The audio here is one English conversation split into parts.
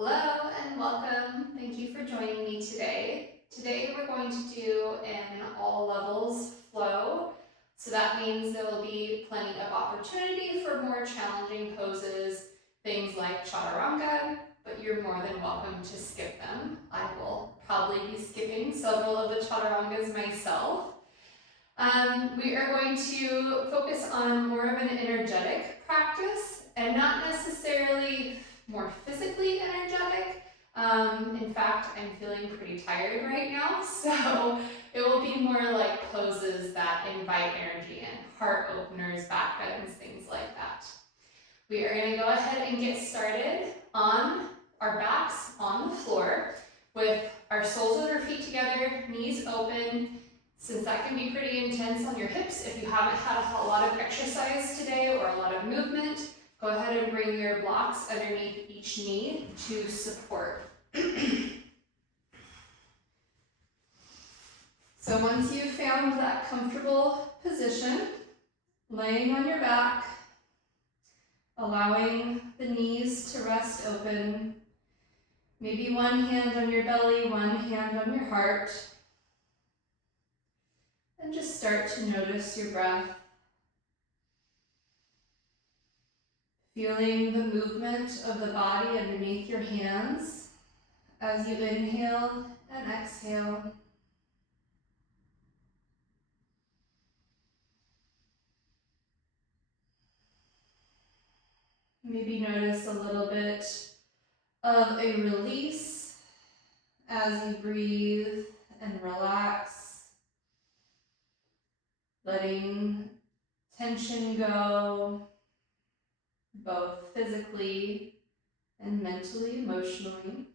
Hello and welcome. Thank you for joining me today. Today we're going to do an all levels flow. So that means there will be plenty of opportunity for more challenging poses, things like chaturanga, but you're more than welcome to skip them. I will probably be skipping several of the chaturangas myself. We are going to focus on more of an energetic practice and not necessarily more physically energetic. In fact, I'm feeling pretty tired right now, so it will be more like poses that invite energy in, heart openers, back bends, things like that. We are going to go ahead and get started on our backs on the floor with our soles of our feet together, knees open. Since that can be pretty intense on your hips, if you haven't had a lot of exercise today or a lot of movement, go ahead and bring your blocks underneath each knee to support. So once you've found that comfortable position, laying on your back, allowing the knees to rest open, maybe one hand on your belly, one hand on your heart, and just start to notice your breath. Feeling the movement of the body underneath your hands as you inhale and exhale. Maybe notice a little bit of a release as you breathe and relax, letting tension go, both physically and mentally, emotionally.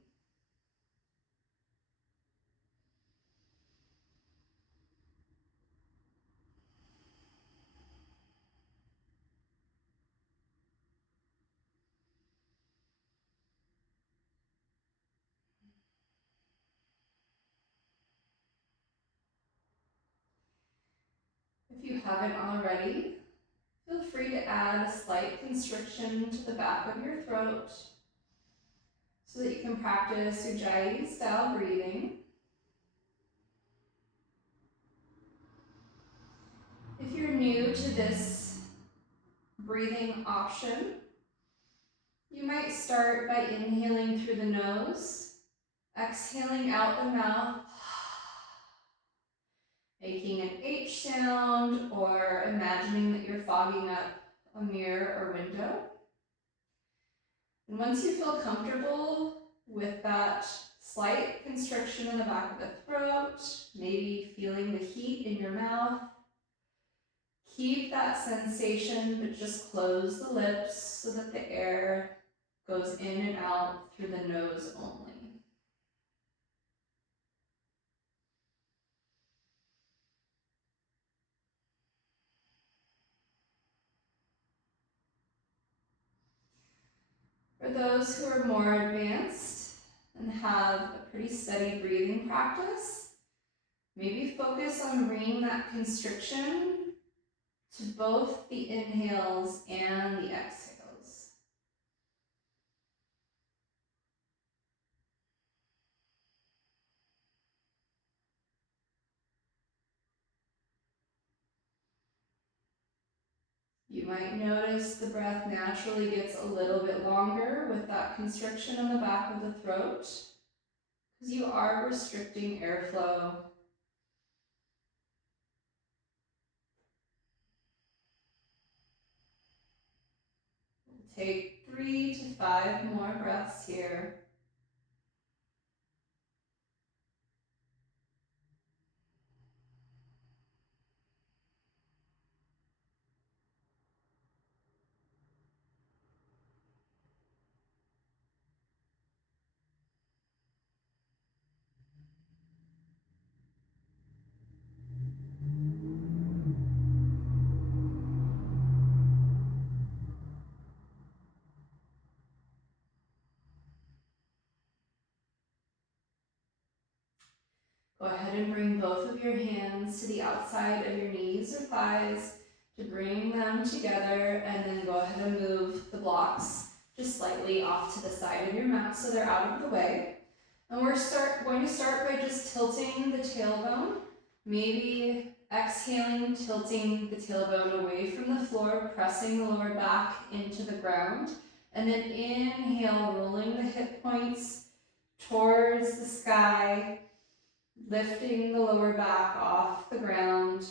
If you haven't already, feel free to add a slight constriction to the back of your throat so that you can practice Ujjayi style breathing. If you're new to this breathing option, you might start by inhaling through the nose, exhaling out the mouth, making an H sound or imagining that you're fogging up a mirror or window. And once you feel comfortable with that slight constriction in the back of the throat, maybe feeling the heat in your mouth, keep that sensation, but just close the lips so that the air goes in and out through the nose only. For those who are more advanced and have a pretty steady breathing practice, maybe focus on bringing that constriction to both the inhales and the exhales. You might notice the breath naturally gets a little bit longer with that constriction on the back of the throat, because you are restricting airflow. We'll take 3 to 5 more breaths here. Go ahead and bring both of your hands to the outside of your knees or thighs to bring them together, and then go ahead and move the blocks just slightly off to the side of your mat so they're out of the way. And we're going to start by just tilting the tailbone, maybe exhaling, tilting the tailbone away from the floor, pressing the lower back into the ground, and then inhale, rolling the hip points towards the sky, lifting the lower back off the ground.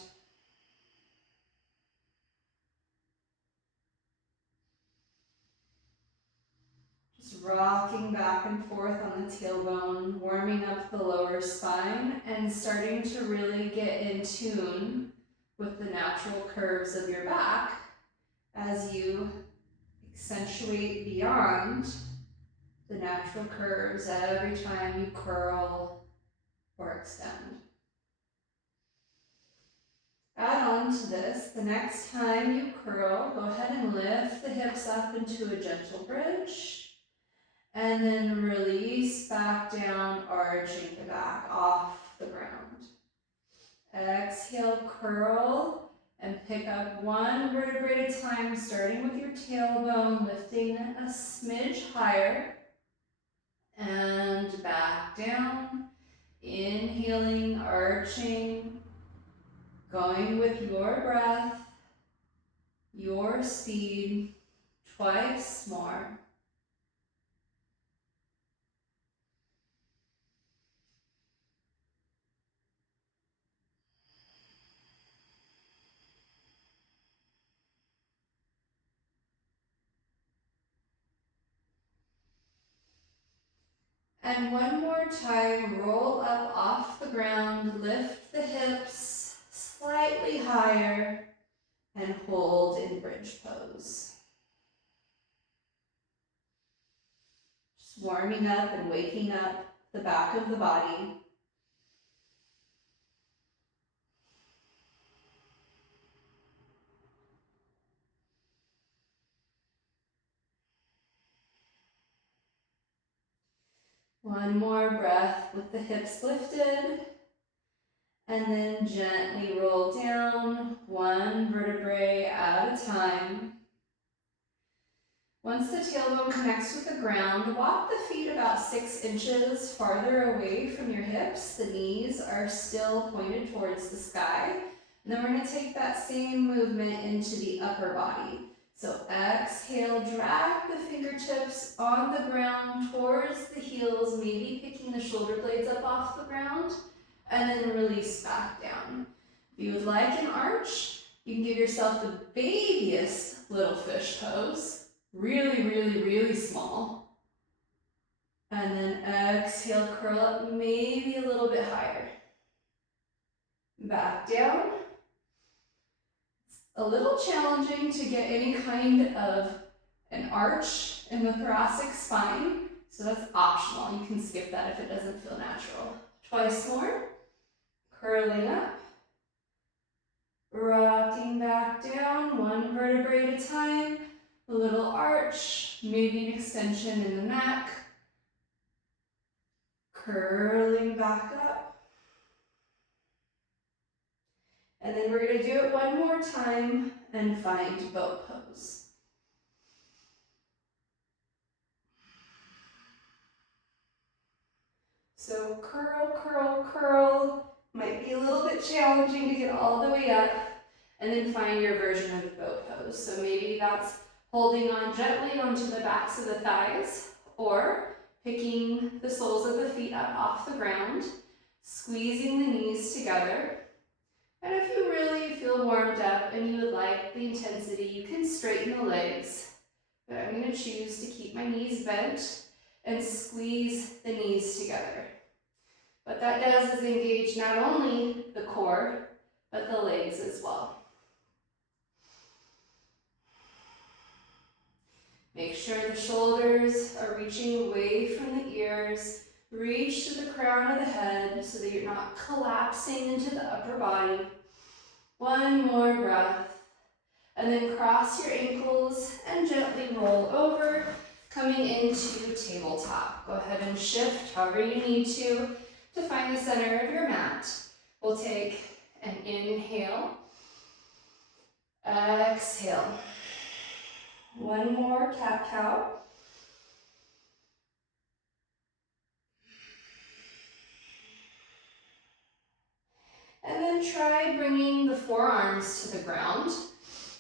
Rocking back and forth on the tailbone, warming up the lower spine, and starting to really get in tune with the natural curves of your back as you accentuate beyond the natural curves every time you curl or extend. Add on to this, the next time you curl, go ahead and lift the hips up into a gentle bridge. And then release back down, arching the back off the ground. Exhale, curl, and pick up one vertebrae at a time, starting with your tailbone, lifting a smidge higher. And back down, inhaling, arching, going with your breath, your speed, twice more. And one more time, roll up off the ground, lift the hips slightly higher, and hold in bridge pose. Just warming up and waking up the back of the body. One more breath with the hips lifted, and then gently roll down one vertebrae at a time. Once the tailbone connects with the ground, walk the feet about 6 inches farther away from your hips. The knees are still pointed towards the sky. And then we're going to take that same movement into the upper body. So exhale, drag the fingertips on the ground towards the heels, maybe picking the shoulder blades up off the ground, and then release back down. If you would like an arch, you can give yourself the babiest little fish pose. Really, really, really small. And then exhale, curl up maybe a little bit higher. Back down. It's a little challenging to get any kind of an arch in the thoracic spine, so that's optional. You can skip that if it doesn't feel natural. Twice more. Curling up. Rocking back down, one vertebrae at a time. A little arch, maybe an extension in the neck, curling back up. And then we're going to do it one more time and find boat pose. So curl, curl, curl. Might be a little bit challenging to get all the way up, and then find your version of the boat pose. So maybe that's holding on gently onto the backs of the thighs, or picking the soles of the feet up off the ground, squeezing the knees together. And if you really feel warmed up and you would like the intensity, you can straighten the legs. But I'm going to choose to keep my knees bent and squeeze the knees together. What that does is engage not only the core, but the legs as well. Make sure the shoulders are reaching away from the ears. Reach to the crown of the head so that you're not collapsing into the upper body. One more breath. And then cross your ankles and gently roll over, coming into tabletop. Go ahead and shift however you need to find the center of your mat. We'll take an inhale, exhale. One more cat-cow. then try bringing the forearms to the ground,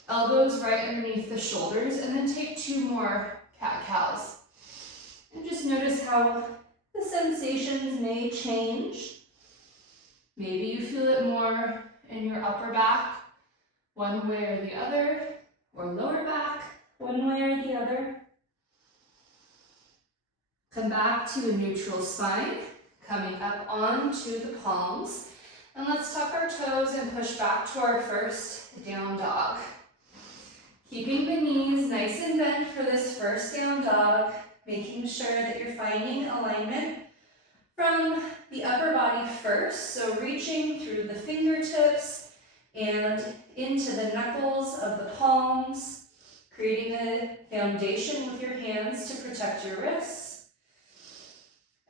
elbows right underneath the shoulders, and then take 2 more cat-cows. And just notice how the sensations may change. Maybe you feel it more in your upper back, one way or the other, or lower back, one way or the other. Come back to a neutral spine, coming up onto the palms. And let's tuck our toes and push back to our first down dog. Keeping the knees nice and bent for this first down dog, making sure that you're finding alignment from the upper body first, so reaching through the fingertips and into the knuckles of the palms, creating a foundation with your hands to protect your wrists.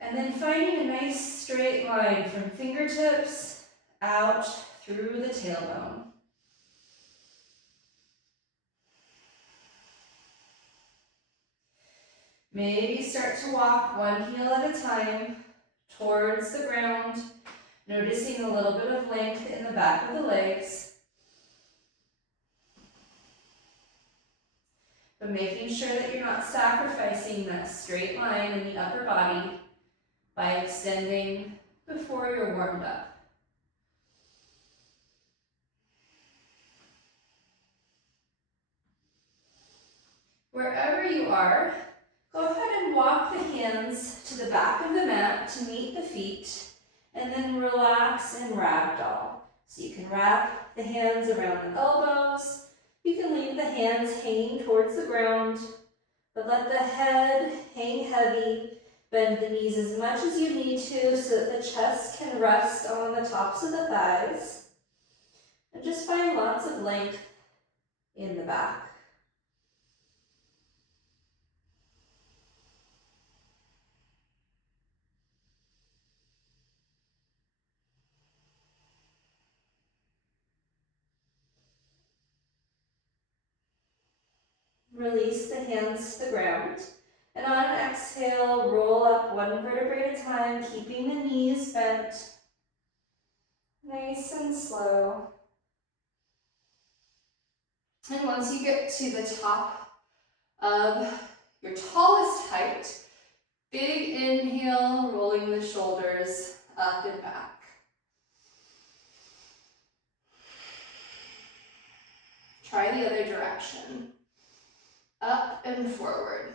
And then finding a nice straight line from fingertips out through the tailbone. Maybe start to walk one heel at a time towards the ground, noticing a little bit of length in the back of the legs, but making sure that you're not sacrificing that straight line in the upper body by extending before you're warmed up. Wherever you are, go ahead and walk the hands to the back of the mat to meet the feet, and then relax and ragdoll. So you can wrap the hands around the elbows. You can leave the hands hanging towards the ground, but let the head hang heavy. Bend the knees as much as you need to so that the chest can rest on the tops of the thighs. And just find lots of length in the back. Release the hands to the ground. And on an exhale, roll up one vertebrae at a time, keeping the knees bent. Nice and slow. And once you get to the top of your tallest height, big inhale, rolling the shoulders up and back. Try the other direction. Up and forward.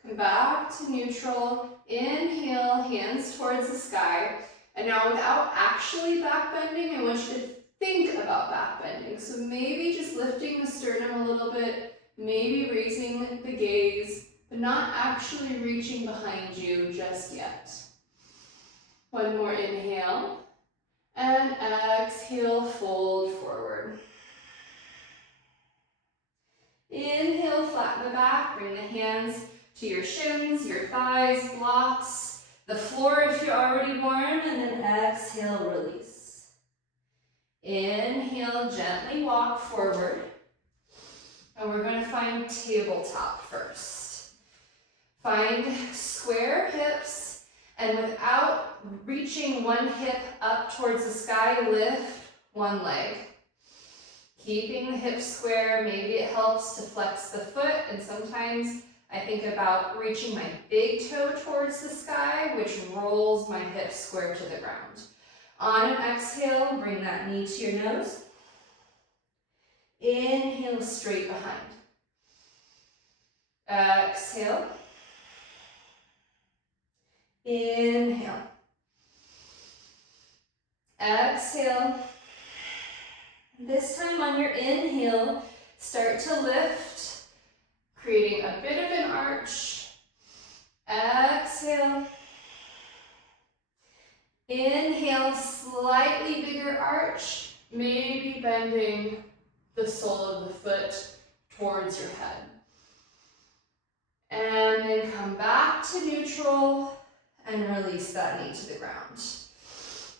Come back to neutral. Inhale, hands towards the sky. And now without actually back bending, I want you to think about back bending. So maybe just lifting the sternum a little bit, maybe raising the gaze, but not actually reaching behind you just yet. One more inhale. And exhale, fold forward. Inhale, flatten the back, bring the hands to your shins, your thighs, blocks, the floor if you're already warm, and then exhale, release. Inhale, gently walk forward. And we're going to find tabletop first. Find square hips, and without reaching one hip up towards the sky, lift one leg. Keeping the hips square, maybe it helps to flex the foot, and sometimes I think about reaching my big toe towards the sky, which rolls my hips square to the ground. On an exhale, bring that knee to your nose. Inhale, straight behind. Exhale. Inhale. Exhale. This time on your inhale, start to lift, creating a bit of an arch. Exhale. Inhale, slightly bigger arch, maybe bending the sole of the foot towards your head. And then come back to neutral and release that knee to the ground.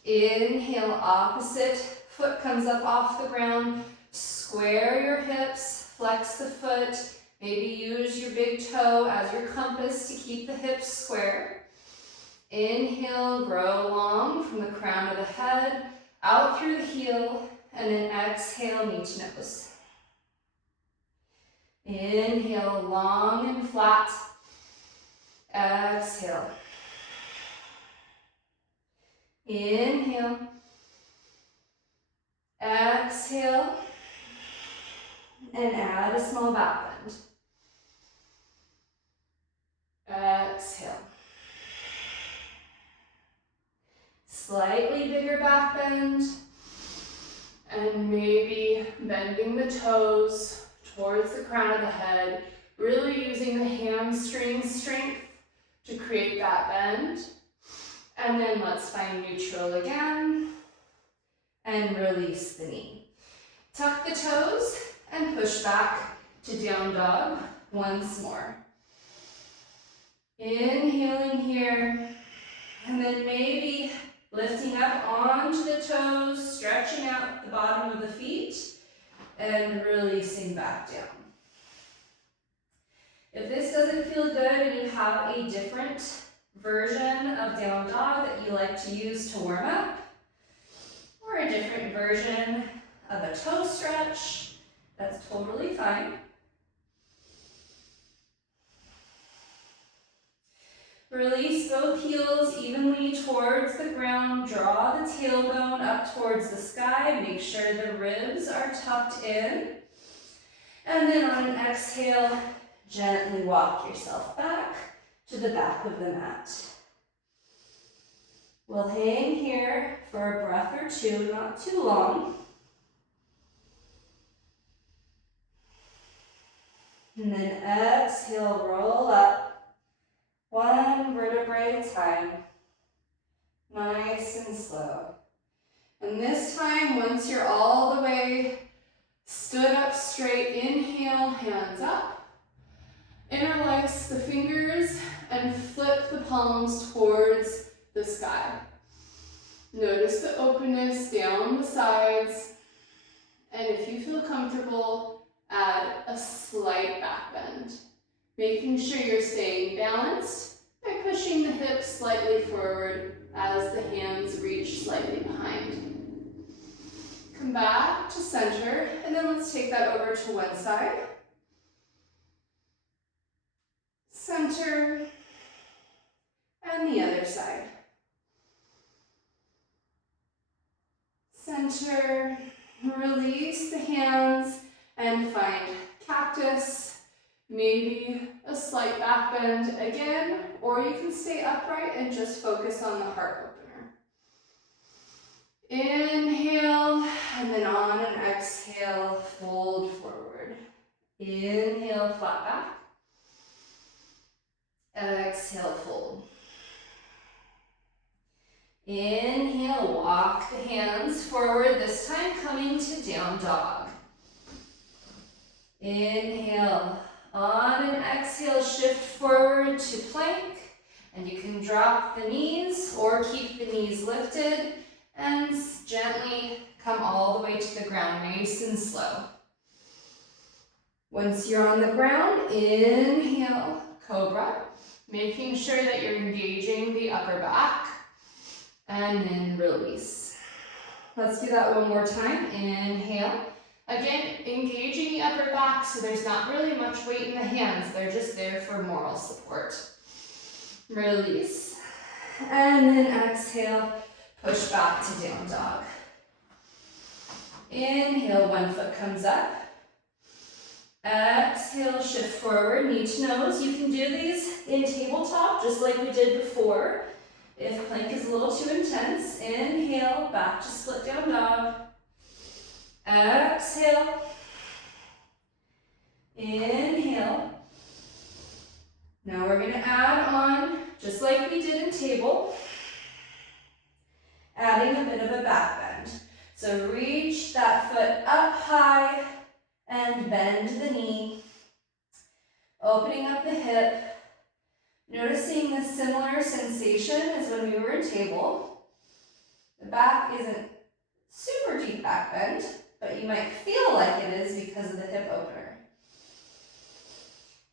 Inhale, opposite foot comes up off the ground. Square your hips, flex the foot. Maybe use your big toe as your compass to keep the hips square. Inhale, grow long from the crown of the head, out through the heel, and then exhale, knee to nose. Inhale, long and flat. Exhale. Inhale. Exhale. And add a small back bend. Exhale. Slightly bigger back bend. And maybe bending the toes towards the crown of the head, really using the hamstring strength to create that bend. And then let's find neutral again and release the knee. Tuck the toes and push back to down dog once more. Inhaling here, and then maybe lifting up onto the toes, stretching out the bottom of the feet, and releasing back down. If this doesn't feel good and you have a different version of down dog that you like to use to warm up, or a different version of a toe stretch, that's totally fine. Release both heels evenly towards the ground. Draw the tailbone up towards the sky. Make sure the ribs are tucked in. And then on an exhale, gently walk yourself back to the back of the mat. We'll hang here for a breath or two, not too long. And then exhale, roll up. One vertebrae at a time, nice and slow. And this time, once you're all the way stood up straight, inhale, hands up. Interlace the fingers and flip the palms towards the sky. Notice the openness down the sides. And if you feel comfortable, add a slight back bend. Making sure you're staying balanced by pushing the hips slightly forward as the hands reach slightly behind. Come back to center, and then let's take that over to one side. Center, and the other side. Center, release the hands, and find cactus. Maybe a slight back bend again, or you can stay upright and just focus on the heart opener. Inhale, and then on an exhale, fold forward. Inhale, flat back. Exhale, fold. Inhale, walk the hands forward, this time coming to down dog. Inhale. On an exhale, shift forward to plank, and you can drop the knees or keep the knees lifted and gently come all the way to the ground, nice and slow. Once you're on the ground, inhale, cobra, making sure that you're engaging the upper back, and then release. Let's do that one more time. Inhale. Again, engaging the upper back so there's not really much weight in the hands. They're just there for moral support. Release. And then exhale, push back to down dog. Inhale, one foot comes up. Exhale, shift forward, knee to nose. You can do these in tabletop just like we did before. If plank is a little too intense, inhale, back to split down dog. Exhale, inhale. Now we're going to add on, just like we did in table, adding a bit of a back bend. So reach that foot up high and bend the knee, opening up the hip, noticing the similar sensation as when we were in table. The back isn't super deep back bend, but you might feel like it is because of the hip opener.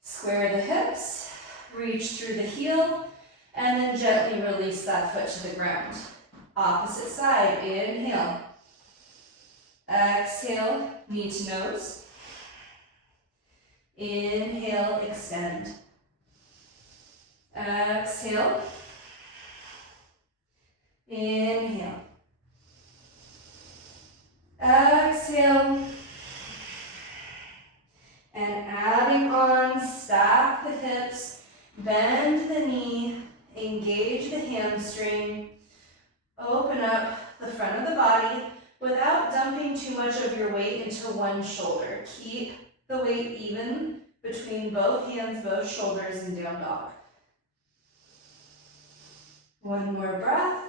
Square the hips, reach through the heel, And then gently release that foot to the ground. Opposite side, inhale. Exhale, knee to nose. Inhale, extend. Exhale. Inhale. Exhale. And adding on, stack the hips, bend the knee, engage the hamstring, open up the front of the body without dumping too much of your weight into one shoulder. Keep the weight even between both hands, both shoulders, and down dog. One more breath.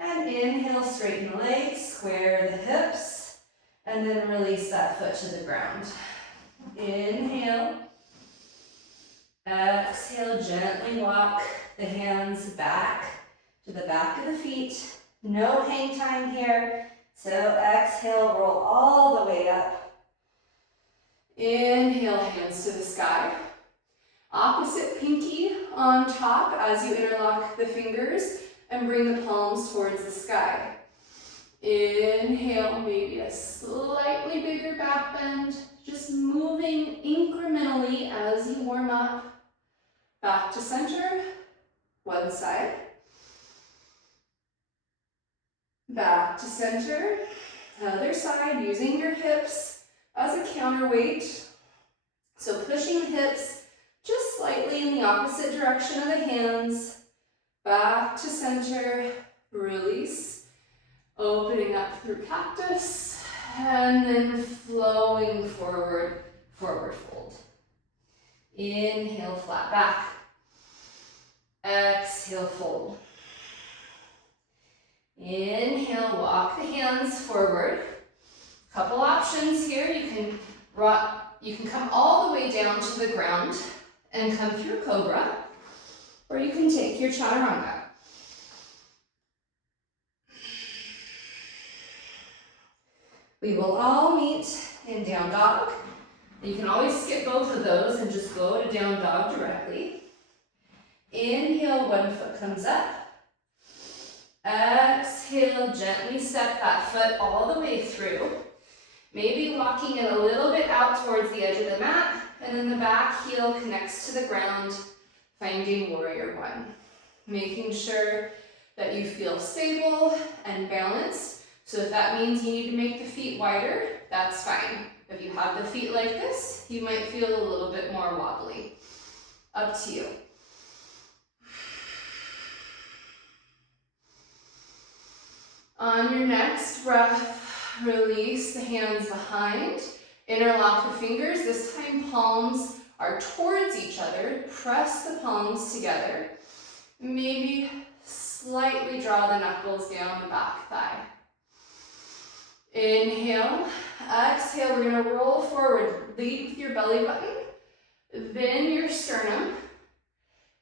And inhale, straighten the legs, square the hips, and then release that foot to the ground. Inhale. Exhale, gently walk the hands back to the back of the feet. No hang time here. So exhale, roll all the way up. Inhale, hands to the sky. Opposite pinky on top as you interlock the fingers and bring the palms towards the sky. Inhale, maybe a slightly bigger back bend, just moving incrementally as you warm up. Back to center, one side. Back to center, other side, using your hips as a counterweight. So pushing the hips just slightly in the opposite direction of the hands. Back to center, release. Opening up through cactus, and then flowing forward, forward fold. Inhale, flat back. Exhale, fold. Inhale, walk the hands forward. Couple options here. You can come all the way down to the ground and come through cobra, or you can take your chaturanga. We will all meet in down dog. You can always skip both of those and just go to down dog directly. Inhale, one foot comes up. Exhale, gently step that foot all the way through. Maybe walking it a little bit out towards the edge of the mat, and then the back heel connects to the ground, finding warrior one. Making sure that you feel stable and balanced. So if that means you need to make the feet wider, that's fine. If you have the feet like this, you might feel a little bit more wobbly. Up to you. On your next breath, release the hands behind. Interlock the fingers. This time palms are towards each other. Press the palms together. Maybe slightly draw the knuckles down the back thigh. Inhale, exhale, we're going to roll forward. Lead with your belly button, then your sternum,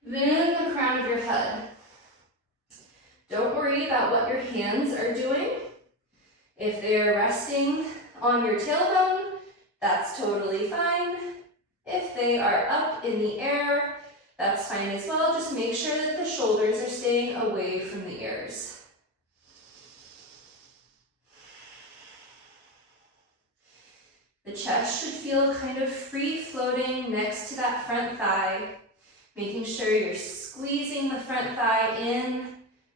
then the crown of your head. Don't worry about what your hands are doing. If they are resting on your tailbone, that's totally fine. If they are up in the air, that's fine as well. Just make sure that the shoulders are staying away from the ears. The chest should feel kind of free floating next to that front thigh, making sure you're squeezing the front thigh in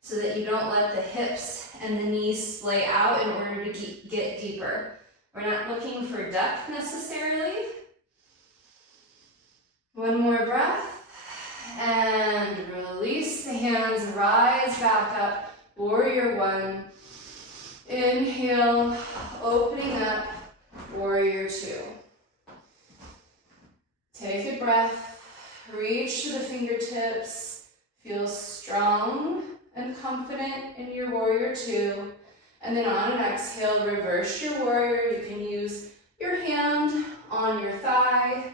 so that you don't let the hips and the knees splay out in order to get deeper. We're not looking for depth necessarily. One more breath, and release the hands, rise back up, warrior one. Inhale, opening up. Warrior two. Take a breath, reach to the fingertips, feel strong and confident in your warrior two. And then on an exhale, reverse your warrior. You can use your hand on your thigh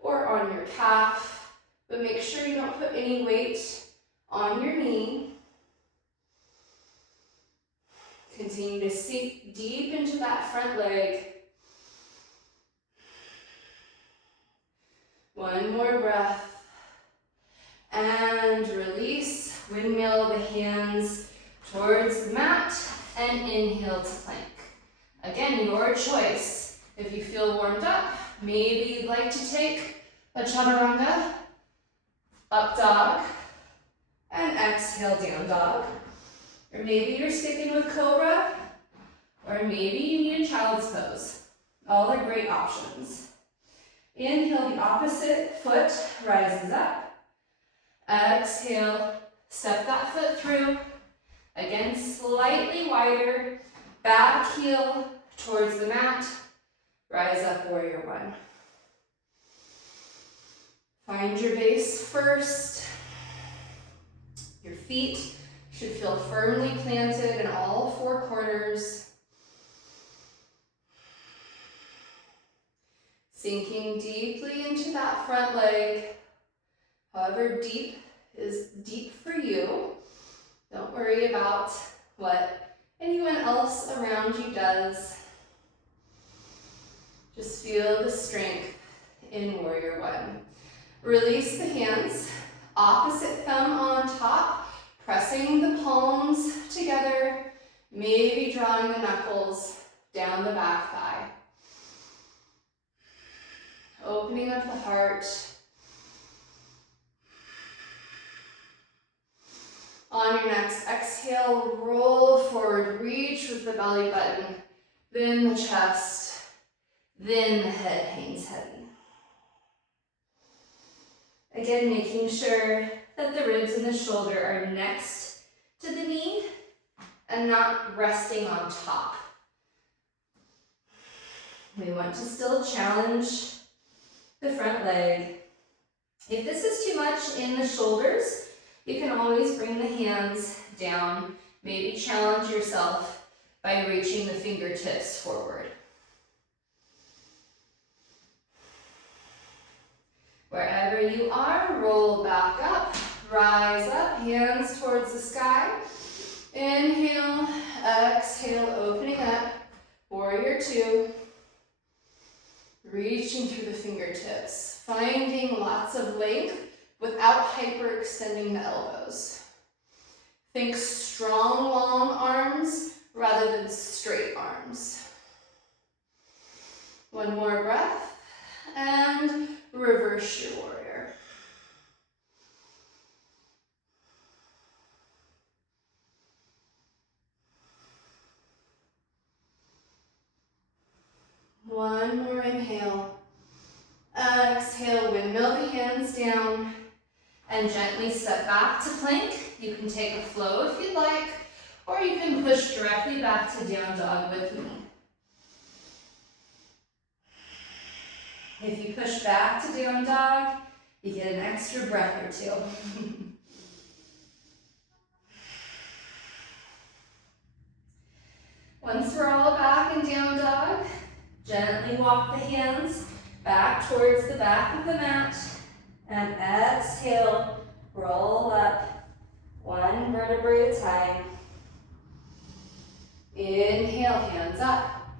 or on your calf, but make sure you don't put any weight on your knee. Continue to sink deep into that front leg. One more breath. And release. Windmill the hands towards the mat and inhale to plank. Again, your choice. If you feel warmed up, maybe you'd like to take a chaturanga, up dog, and exhale, down dog. Or maybe you're sticking with cobra, or maybe you need a child's pose. All are great options. Inhale, the opposite foot rises up. Exhale, step that foot through. Again, slightly wider, back heel towards the mat. Rise up, warrior one. Find your base first. Your feet should feel firmly planted in all four corners. Sinking deeply into that front leg. However deep is deep for you. Don't worry about what anyone else around you does. Just feel the strength in warrior one. Release the hands, opposite thumb on top, pressing the palms together, maybe drawing the knuckles down the back thigh. Opening up the heart. On your next exhale, roll forward, reach with the belly button, then the chest, then the head hangs heavy. Again, making sure that the ribs and the shoulder are next to the knee and not resting on top. We want to still challenge the front leg. If this is too much in the shoulders, you can always bring the hands down. Maybe challenge yourself by reaching the fingertips forward. Wherever you are, roll back up, rise up, hands towards the sky. Inhale, exhale, opening up, warrior two. Reaching through the fingertips, finding lots of length without hyperextending the elbows. Think strong, long arms rather than straight arms. One more breath, and reverse your warrior. One more inhale. Exhale, windmill the hands down and gently step back to plank. You can take a flow if you'd like, or you can push directly back to down dog with me. If you push back to down dog, you get an extra breath or two. Once we're all back in down dog, gently walk the hands back towards the back of the mat and exhale, roll up one vertebrae at a time. Inhale, hands up.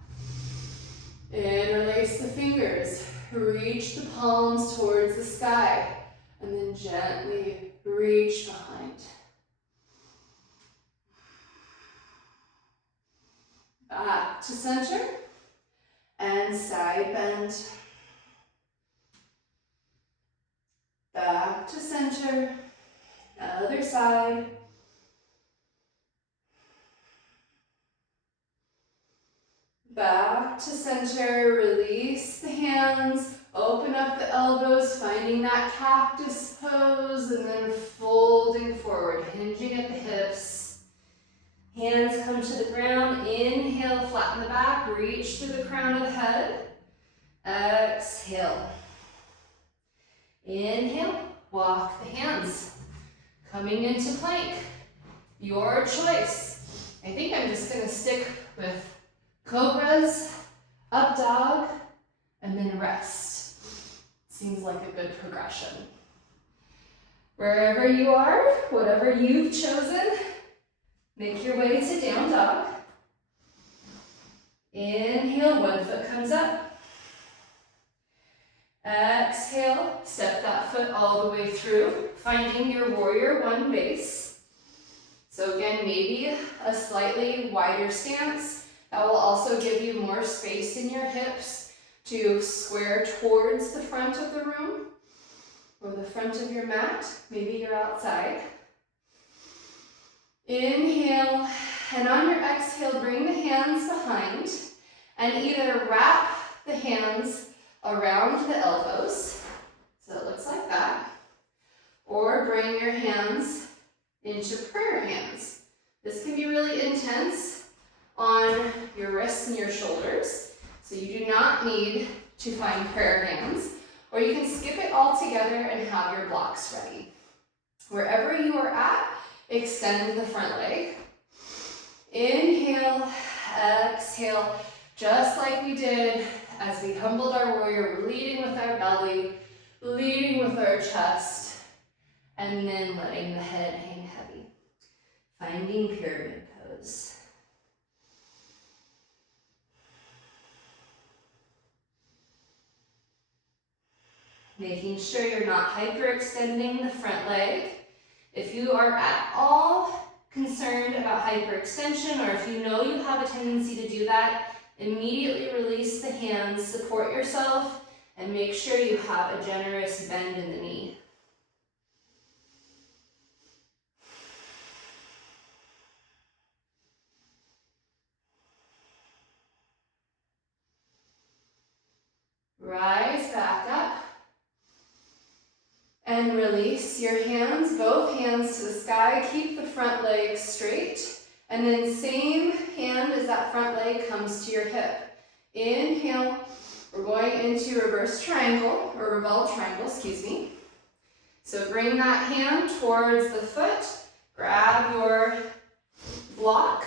Interlace the fingers, reach the palms towards the sky, and then gently reach behind. Back to center and side bend. Back to center, other side. Back to center, release the hands, open up the elbows, finding that cactus pose, and then folding forward, hinging at the hips. Hands come to the ground, inhale, flatten the back, reach to the crown of the head. Exhale. Inhale, walk the hands. Coming into plank, your choice. I think I'm just gonna stick with cobras, up dog, and then rest. Seems like a good progression. Wherever you are, whatever you've chosen, make your way to down dog. Inhale, one foot comes up. Exhale, step that foot all the way through, finding your warrior one base. So again, maybe a slightly wider stance. That will also give you more space in your hips to square towards the front of the room or the front of your mat. Maybe you're outside. Inhale, and on your exhale, bring the hands behind and either wrap the hands around the elbows, so it looks like that, or bring your hands into prayer hands. This can be really intense on your wrists and your shoulders, so you do not need to find prayer hands, or you can skip it all together and have your blocks ready. Wherever you are at, extend the front leg. Inhale, exhale, just like we did as we humbled our warrior. We're leading with our belly, leading with our chest, and then letting the head hang heavy. Finding pyramid pose. Making sure you're not hyperextending the front leg. If you are at all concerned about hyperextension, or if you know you have a tendency to do that, immediately release the hands, support yourself, and make sure you have a generous bend in the knee. Rise back up and release your hands, both hands to the sky. Keep the front leg straight, and then same hand as that front leg comes to your hip. Inhale, we're going into reverse triangle, or revolve triangle, excuse me. So bring that hand towards the foot, grab your block,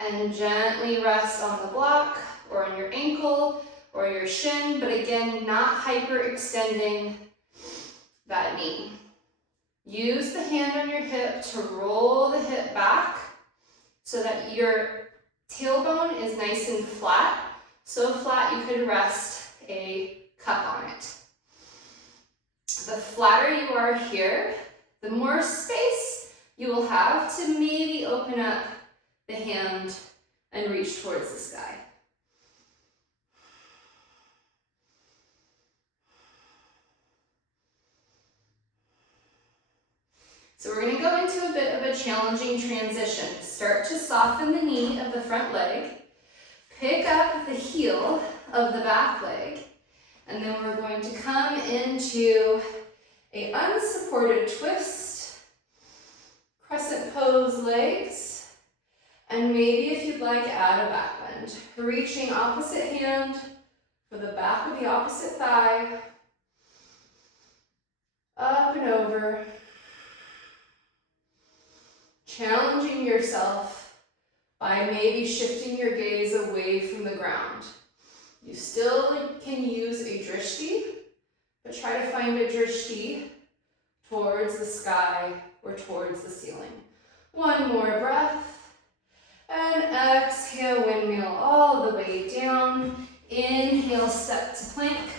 and gently rest on the block, or on your ankle, or your shin, but again, not hyperextending that knee. Use the hand on your hip to roll the hip back so that your tailbone is nice and flat, so flat you could rest a cup on it. The flatter you are here, the more space you will have to maybe open up the hand and reach towards the sky. So we're going to go into a bit of a challenging transition. Start to soften the knee of the front leg, pick up the heel of the back leg, and then we're going to come into an unsupported twist, crescent pose legs, and maybe if you'd like, add a back bend. Reaching opposite hand for the back of the opposite thigh, up and over. Challenging yourself by maybe shifting your gaze away from the ground. You still can use a drishti, but try to find a drishti towards the sky or towards the ceiling. One more breath, and exhale, windmill all the way down. Inhale, step to plank.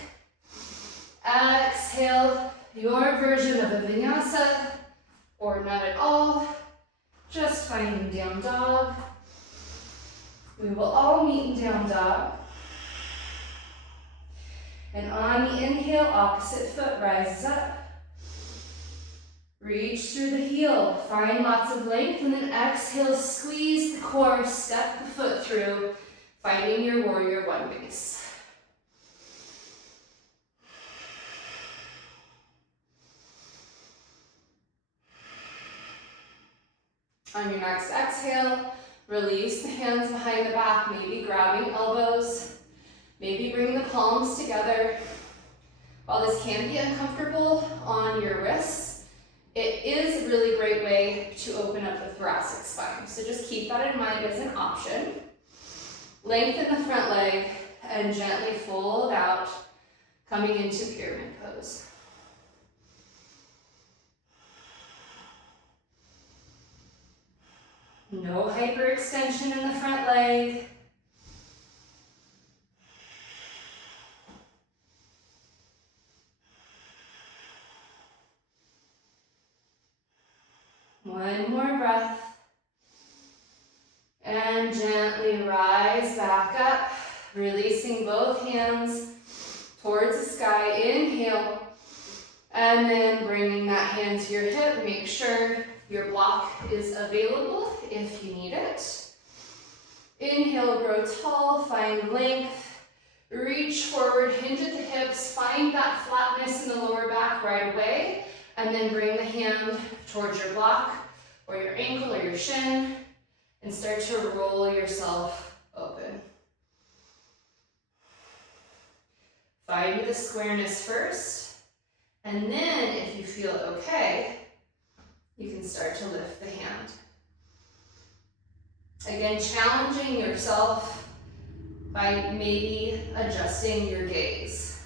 Exhale, your version of a vinyasa, or not at all. Just finding down dog. We will all meet in down dog. And on the inhale, opposite foot rises up. Reach through the heel, find lots of length, and then exhale, squeeze the core, step the foot through, finding your warrior one base. On your next exhale, release the hands behind the back, maybe grabbing elbows, maybe bring the palms together. While this can be uncomfortable on your wrists, it is a really great way to open up the thoracic spine. So just keep that in mind as an option. Lengthen the front leg and gently fold out, coming into pyramid pose. No hyperextension in the front leg. One more breath. And gently rise back up, releasing both hands towards the sky. Inhale. And then bringing that hand to your hip. Make sure your block is available if you need it. Inhale, grow tall, find length. Reach forward, hinge at the hips. Find that flatness in the lower back right away. And then bring the hand towards your block or your ankle or your shin. And start to roll yourself open. Find the squareness first. And then, if you feel okay, you can start to lift the hand. Again, challenging yourself by maybe adjusting your gaze.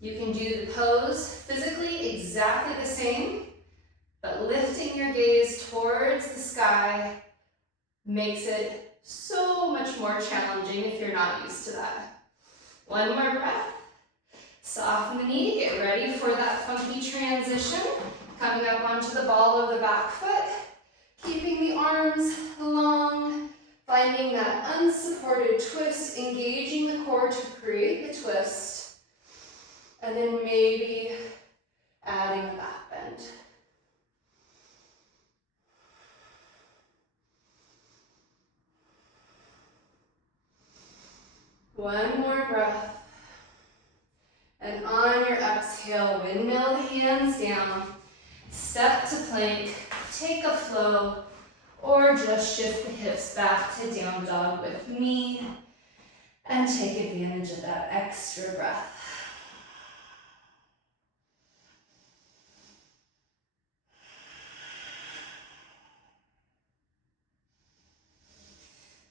You can do the pose physically exactly the same, but lifting your gaze towards the sky makes it so much more challenging if you're not used to that. One more breath. Soften the knee, get ready for that funky transition. Coming up onto the ball of the back foot, keeping the arms long, finding that unsupported twist, engaging the core to create the twist, and then maybe adding a back bend. One more breath. And on your exhale, windmill the hands down, step to plank, take a flow, or just shift the hips back to down dog with me, and take advantage of that extra breath.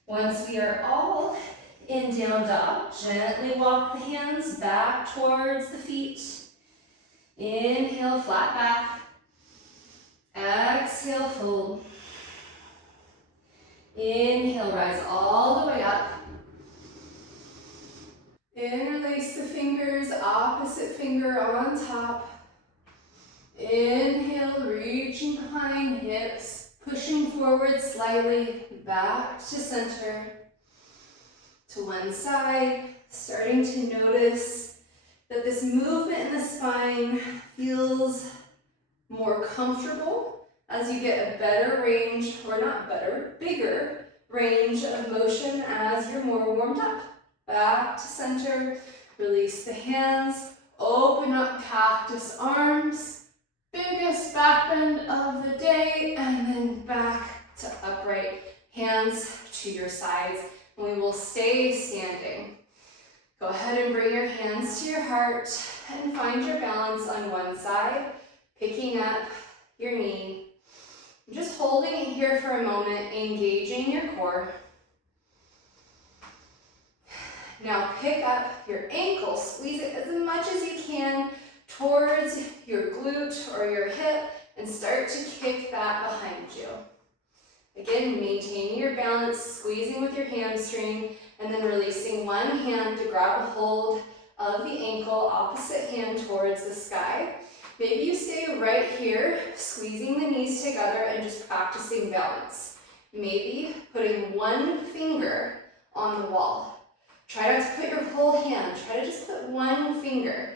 Once we are all in down dog, gently walk the hands back towards the feet. Inhale, flat back. Exhale, fold. Inhale, rise all the way up. Interlace the fingers, opposite finger on top. Inhale, reaching behind hips, pushing forward slightly, back to center. To one side, starting to notice that this movement in the spine feels more comfortable as you get a better range, or not better, bigger range of motion as you're more warmed up. Back to center, release the hands, open up cactus arms, biggest back bend of the day, and then back to upright, hands to your sides. We will stay standing. Go ahead and bring your hands to your heart and find your balance on one side, picking up your knee. Just holding it here for a moment, engaging your core. Now pick up your ankle, squeeze it as much as you can towards your glute or your hip, and start to kick that behind you. Again, maintaining your balance, squeezing with your hamstring, and then releasing one hand to grab a hold of the ankle, opposite hand towards the sky. Maybe you stay right here, squeezing the knees together and just practicing balance. Maybe putting one finger on the wall. Try not to put your whole hand, try to just put one finger.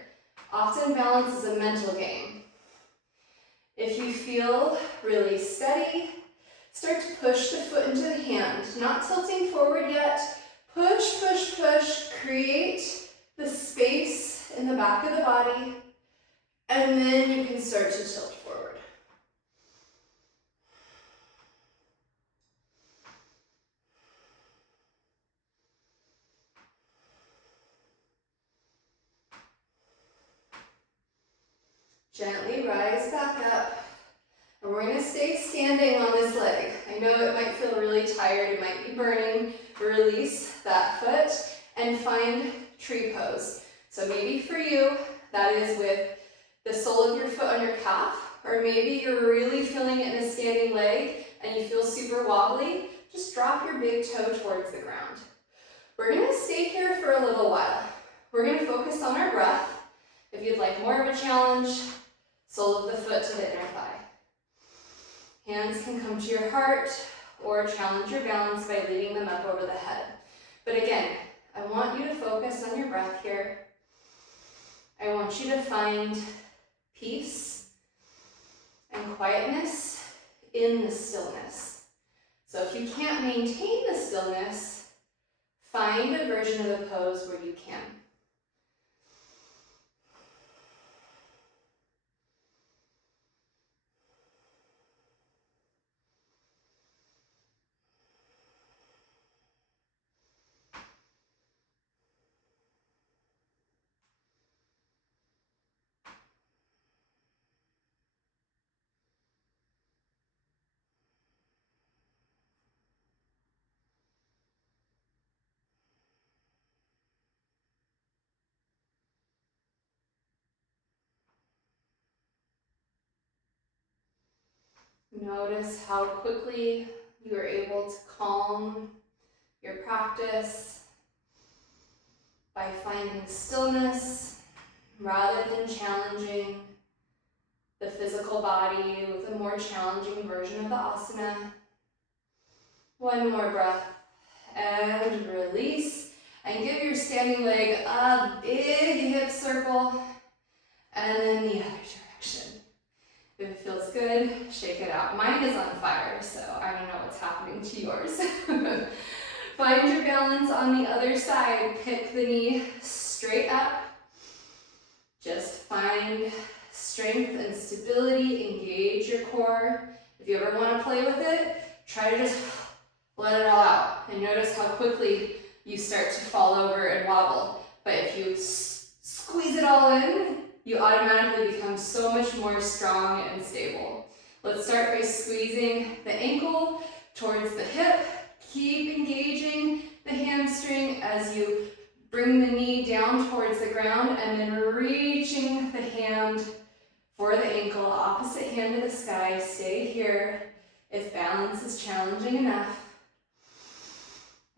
Often balance is a mental game. If you feel really steady, start to push the foot into the hand, not tilting forward yet. Push, push, push, create the space in the back of the body, and then you can start to tilt forward. Gently rise back up. And we're going to stay standing on this leg. I know it might feel really tired, it might be burning. Release that foot and find tree pose. So maybe for you, that is with the sole of your foot on your calf, or maybe you're really feeling it in a standing leg and you feel super wobbly. Just drop your big toe towards the ground. We're going to stay here for a little while. We're going to focus on our breath. If you'd like more of a challenge, sole of the foot to the inner thigh. Hands can come to your heart or challenge your balance by leading them up over the head. But again, I want you to focus on your breath here. I want you to find peace and quietness in the stillness. So if you can't maintain the stillness, find a version of the pose where you can. Notice how quickly you are able to calm your practice by finding stillness rather than challenging the physical body with a more challenging version of the asana. One more breath and release. And give your standing leg a big hip circle and then the other direction. If it feels good, shake it out. Mine is on fire, so I don't know what's happening to yours. Find your balance on the other side. Pick the knee straight up. Just find strength and stability. Engage your core. If you ever want to play with it, try to just let it all out. And notice how quickly you start to fall over and wobble. But if you squeeze it all in, you automatically become so much more strong and stable. Let's start by squeezing the ankle towards the hip. Keep engaging the hamstring as you bring the knee down towards the ground and then reaching the hand for the ankle, opposite hand to the sky. Stay here if balance is challenging enough.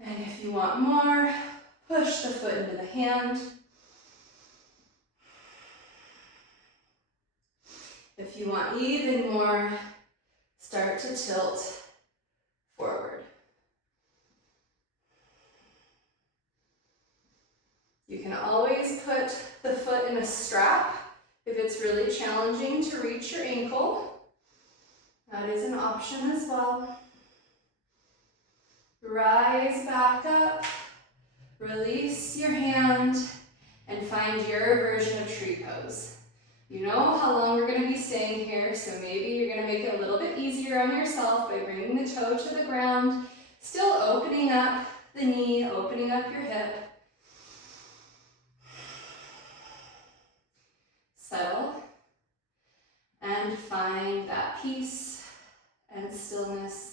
And if you want more, push the foot into the hand. If you want even more, start to tilt forward. You can always put the foot in a strap if it's really challenging to reach your ankle. That is an option as well. Rise back up, release your hand, and find your version of tree pose. You know how long we're going to be staying here, so maybe you're going to make it a little bit easier on yourself by bringing the toe to the ground, still opening up the knee, opening up your hip. Settle and find that peace and stillness.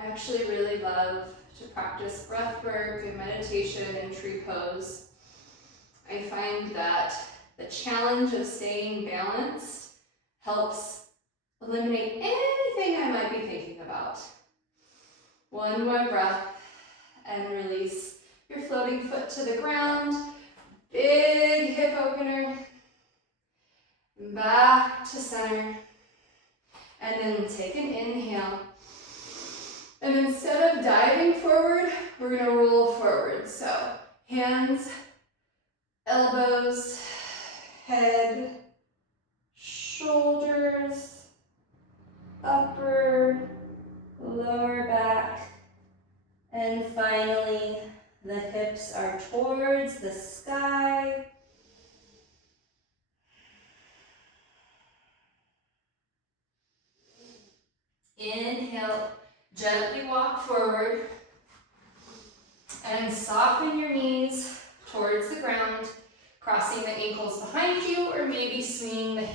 I actually really love to practice breath work and meditation and tree pose. I find that the challenge of staying balanced helps eliminate anything I might be thinking about. One more breath and release your floating foot to the ground. Big hip opener. Back to center. And then take an inhale. And instead of diving forward, we're going to roll forward. So hands, elbows, head, shoulders, upper, lower back, and finally the hips are towards the sky. Inhale, gently walk forward and soften your knees towards the ground, crossing the ankles behind you or maybe swinging the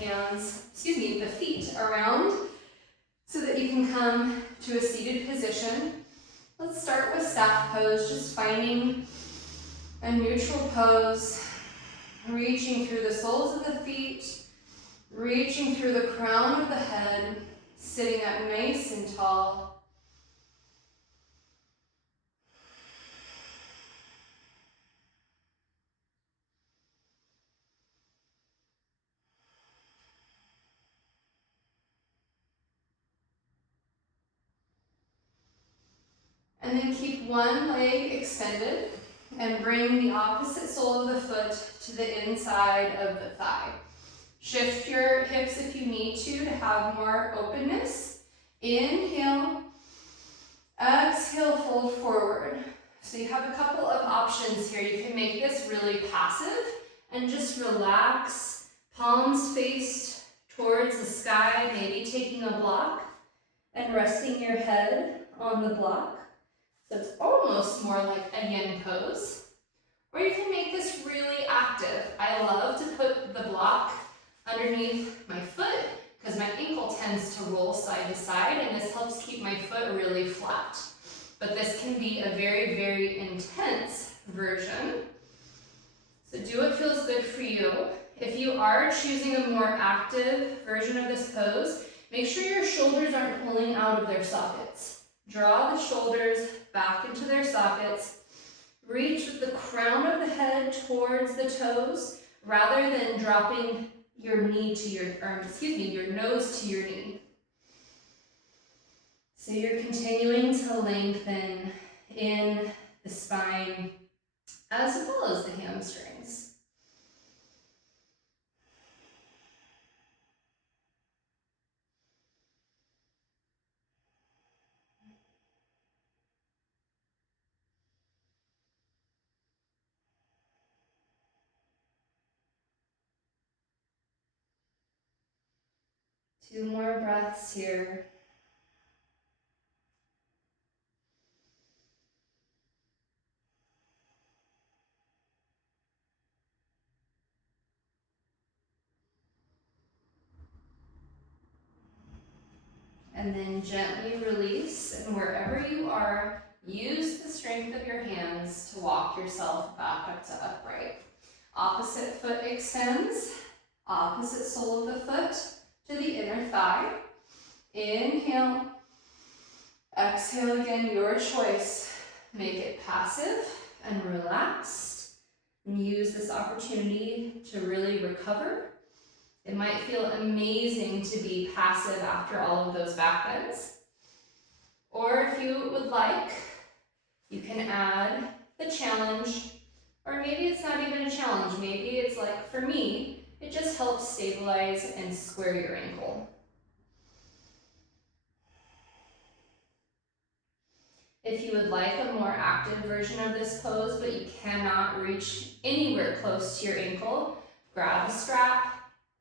the feet around so that you can come to a seated position. Let's start with staff pose, just finding a neutral pose, reaching through the soles of the feet, reaching through the crown of the head, sitting up nice and tall. And then keep one leg extended and bring the opposite sole of the foot to the inside of the thigh. Shift your hips if you need to have more openness. Inhale, exhale, fold forward. So you have a couple of options here. You can make this really passive and just relax, palms faced towards the sky, maybe taking a block and resting your head on the block. So it's almost more like a yin pose. Or you can make this really active. I love to put the block underneath my foot because my ankle tends to roll side to side, and this helps keep my foot really flat. But this can be a very, very intense version. So do what feels good for you. If you are choosing a more active version of this pose, make sure your shoulders aren't pulling out of their sockets. Draw the shoulders back into their sockets. Reach with the crown of the head towards the toes rather than dropping your nose to your knee. So you're continuing to lengthen in the spine as well as the hamstrings. Two more breaths here. And then gently release, and wherever you are, use the strength of your hands to walk yourself back up to upright. Opposite foot extends, opposite sole of the foot to the inner thigh. Inhale, exhale again, your choice. Make it passive and relaxed, and use this opportunity to really recover. It might feel amazing to be passive after all of those back bends. Or if you would like, you can add the challenge, or maybe it's not even a challenge. Maybe it's like, for me, it just helps stabilize and square your ankle. If you would like a more active version of this pose, but you cannot reach anywhere close to your ankle, grab a strap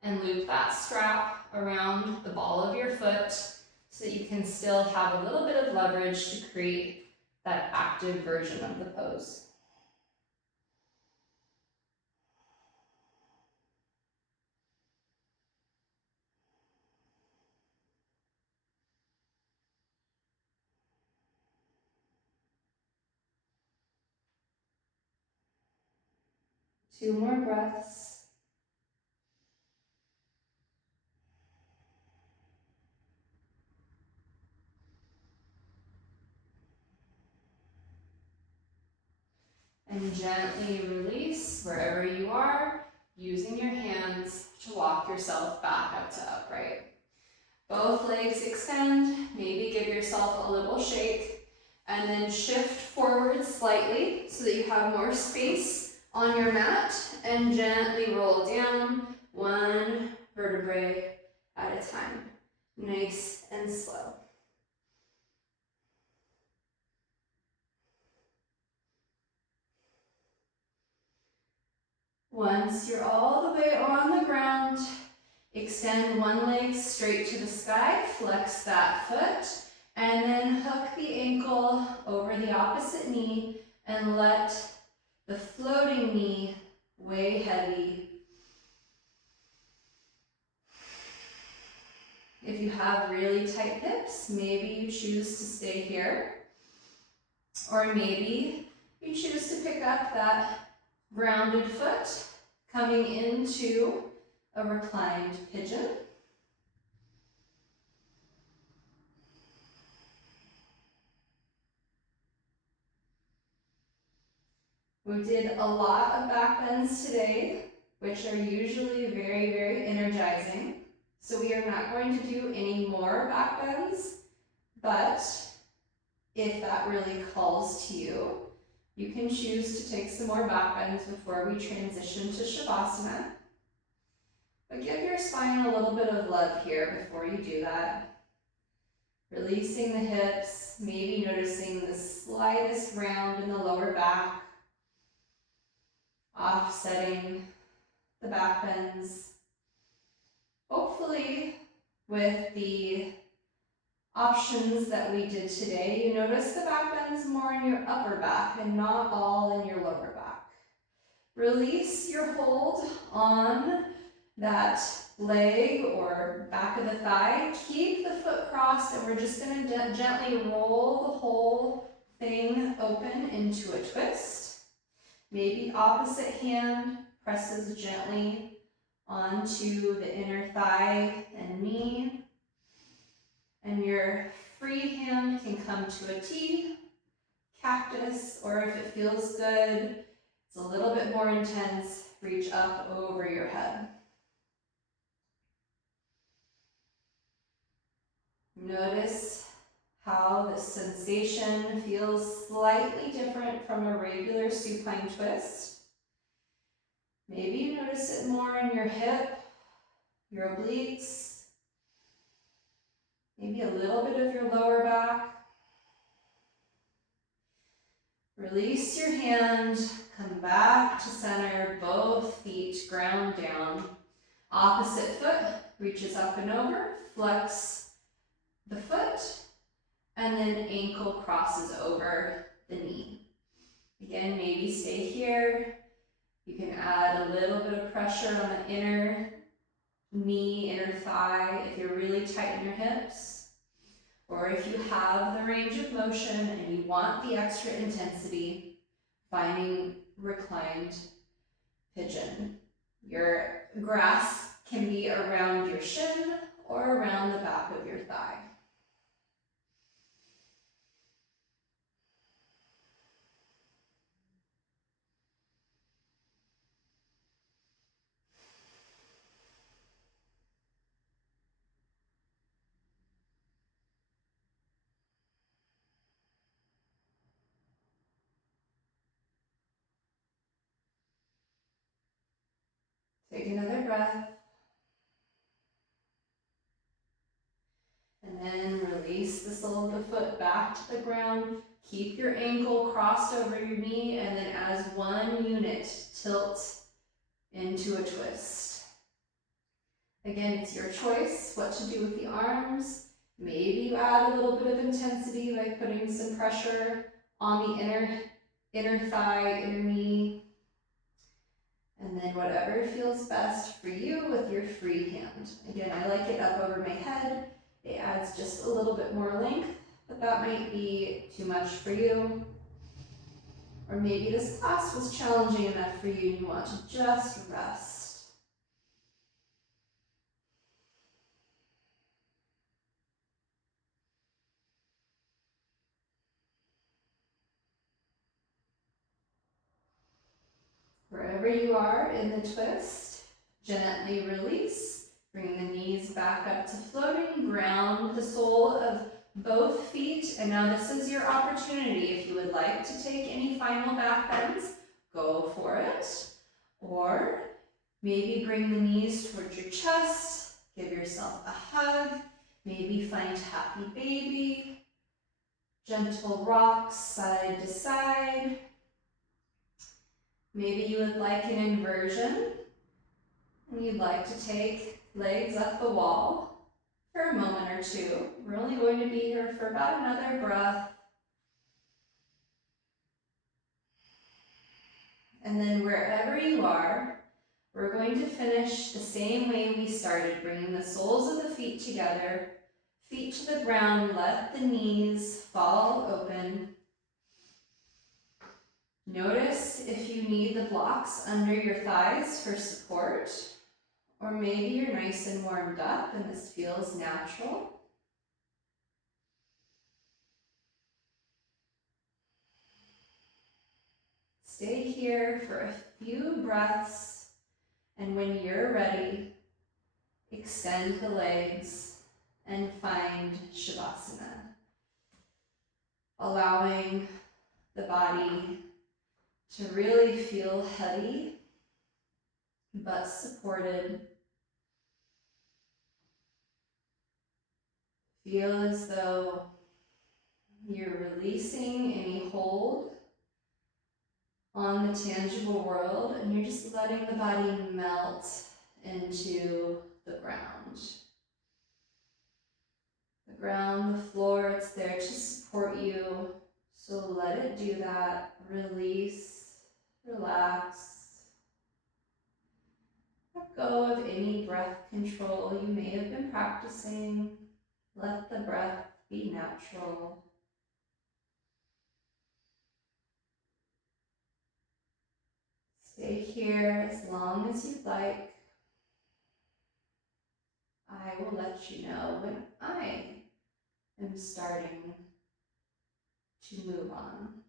and loop that strap around the ball of your foot so that you can still have a little bit of leverage to create that active version of the pose. Two more breaths. And gently release wherever you are, using your hands to walk yourself back up to upright. Both legs extend, maybe give yourself a little shake, and then shift forward slightly so that you have more space on your mat, and gently roll down one vertebrae at a time, nice and slow. Once you're all the way on the ground, Extend one leg straight to the sky, flex that foot, and then hook the ankle over the opposite knee and let the floating knee weigh heavy. If you have really tight hips, maybe you choose to stay here, or maybe you choose to pick up that rounded foot coming into a reclined pigeon. We did a lot of back bends today, which are usually very, very energizing. So we are not going to do any more back bends, but if that really calls to you, you can choose to take some more back bends before we transition to Shavasana. But give your spine a little bit of love here before you do that. Releasing the hips, maybe noticing the slightest round in the lower back, offsetting the back bends. Hopefully, with the options that we did today, you notice the back bends more in your upper back and not all in your lower back. Release your hold on that leg or back of the thigh. Keep the foot crossed, and we're just going to gently roll the whole thing open into a twist. Maybe opposite hand presses gently onto the inner thigh and knee. And your free hand can come to a T, cactus, or if it feels good, it's a little bit more intense, reach up over your head. Notice how the sensation feels slightly different from a regular supine twist. Maybe you notice it more in your hip, your obliques, maybe a little bit of your lower back. Release your hand, come back to center, both feet ground down. Opposite foot reaches up and over, flex the foot, and then ankle crosses over the knee. Again, maybe stay here. You can add a little bit of pressure on the inner knee, inner thigh if you're really tight in your hips. Or if you have the range of motion and you want the extra intensity, finding reclined pigeon. Your grasp can be around your shin or around the back of your thigh. Take another breath. And then release the sole of the foot back to the ground. Keep your ankle crossed over your knee, and then as one unit, tilt into a twist. Again, it's your choice what to do with the arms. Maybe you add a little bit of intensity by putting some pressure on the inner thigh, inner knee. And then whatever feels best for you with your free hand. Again, I like it up over my head. It adds just a little bit more length, but that might be too much for you. Or maybe this class was challenging enough for you and you want to just rest. Wherever you are in the twist, gently release. Bring the knees back up to floating. Ground the sole of both feet. And now this is your opportunity. If you would like to take any final back bends, go for it. Or maybe bring the knees towards your chest. Give yourself a hug. Maybe find happy baby. Gentle rocks side to side. Maybe you would like an inversion, and you'd like to take legs up the wall for a moment or two. We're only going to be here for about another breath. And then wherever you are, we're going to finish the same way we started, bringing the soles of the feet together, feet to the ground, let the knees fall open. Notice if you need the blocks under your thighs for support, or maybe you're nice and warmed up and this feels natural. Stay here for a few breaths, and when you're ready, extend the legs and find Shavasana, allowing the body to really feel heavy but supported. Feel as though you're releasing any hold on the tangible world and you're just letting the body melt into the ground. The ground, the floor, it's there to support you, so let it do that. Release, relax. Let go of any breath control you may have been practicing. Let the breath be natural. Stay here as long as you'd like. I will let you know when I am starting to move on.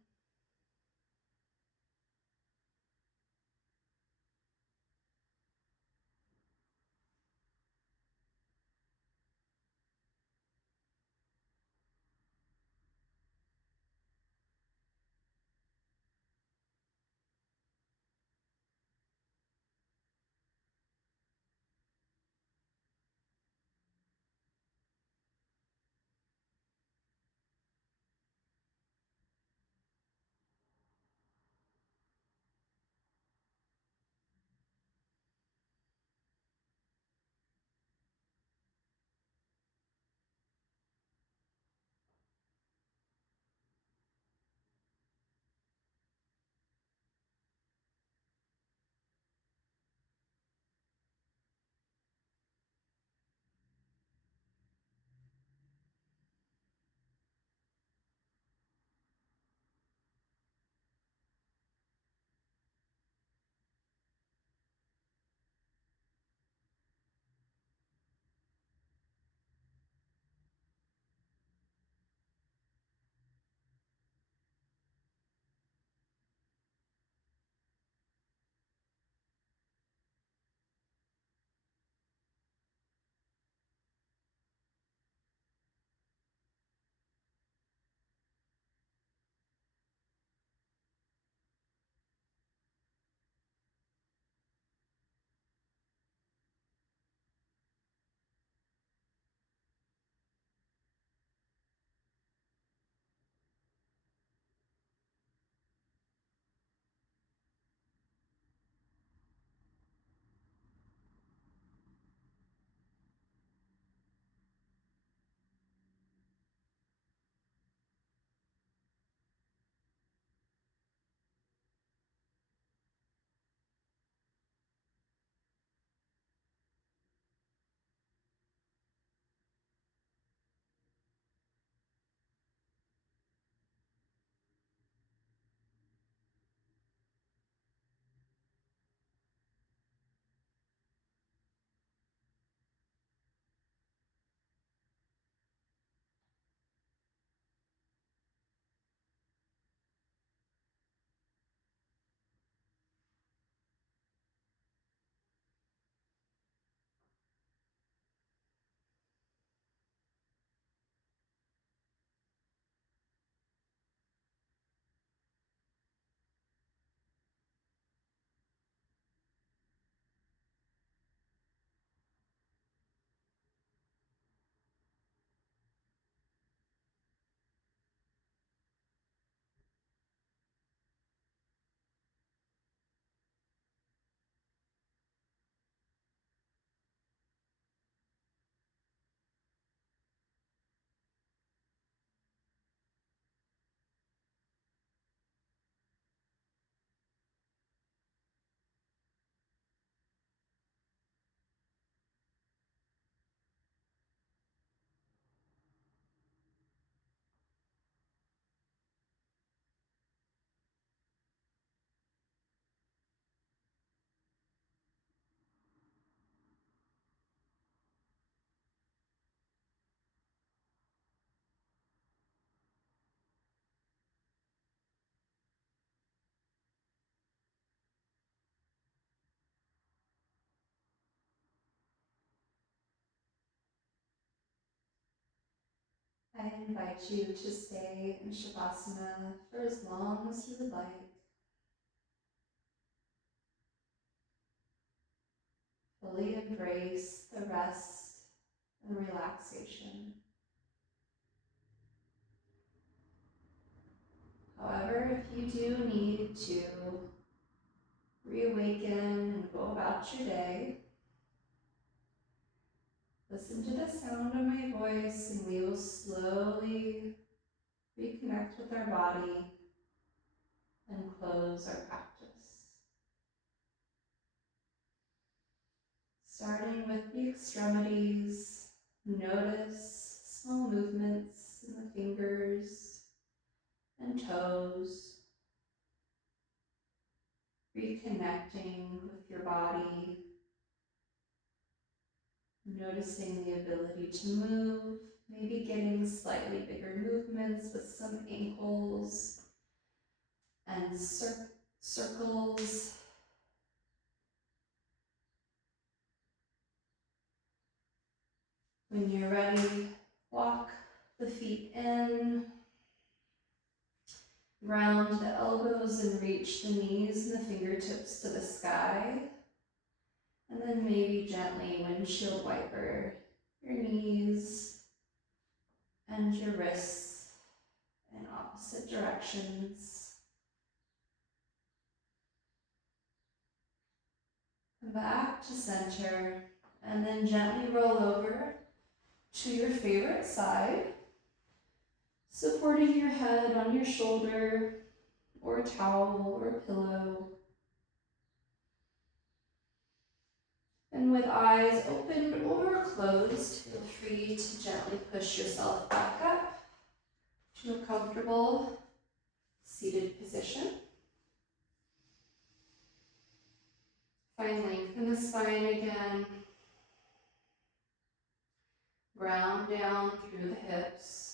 I invite you to stay in Shavasana for as long as you would like. Fully embrace the rest and relaxation. However, if you do need to reawaken and go about your day, listen to the sound of my voice and we will slowly reconnect with our body and close our practice. Starting with the extremities, notice small movements in the fingers and toes, reconnecting with your body, noticing the ability to move, maybe getting slightly bigger movements with some ankles and circles. When you're ready, walk the feet in, ground the elbows and reach the knees and the fingertips to the sky. And then maybe gently windshield wiper your knees and your wrists in opposite directions. Come back to center and then gently roll over to your favorite side, supporting your head on your shoulder or towel or pillow. And with eyes open or closed, feel free to gently push yourself back up to a comfortable seated position. Find length in the spine again. Ground down through the hips.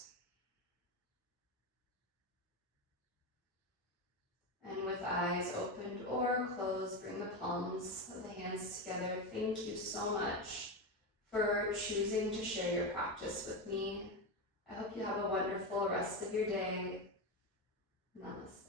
And with eyes opened or closed, bring the palms of the hands together. Thank you so much for choosing to share your practice with me. I hope you have a wonderful rest of your day. Namaste.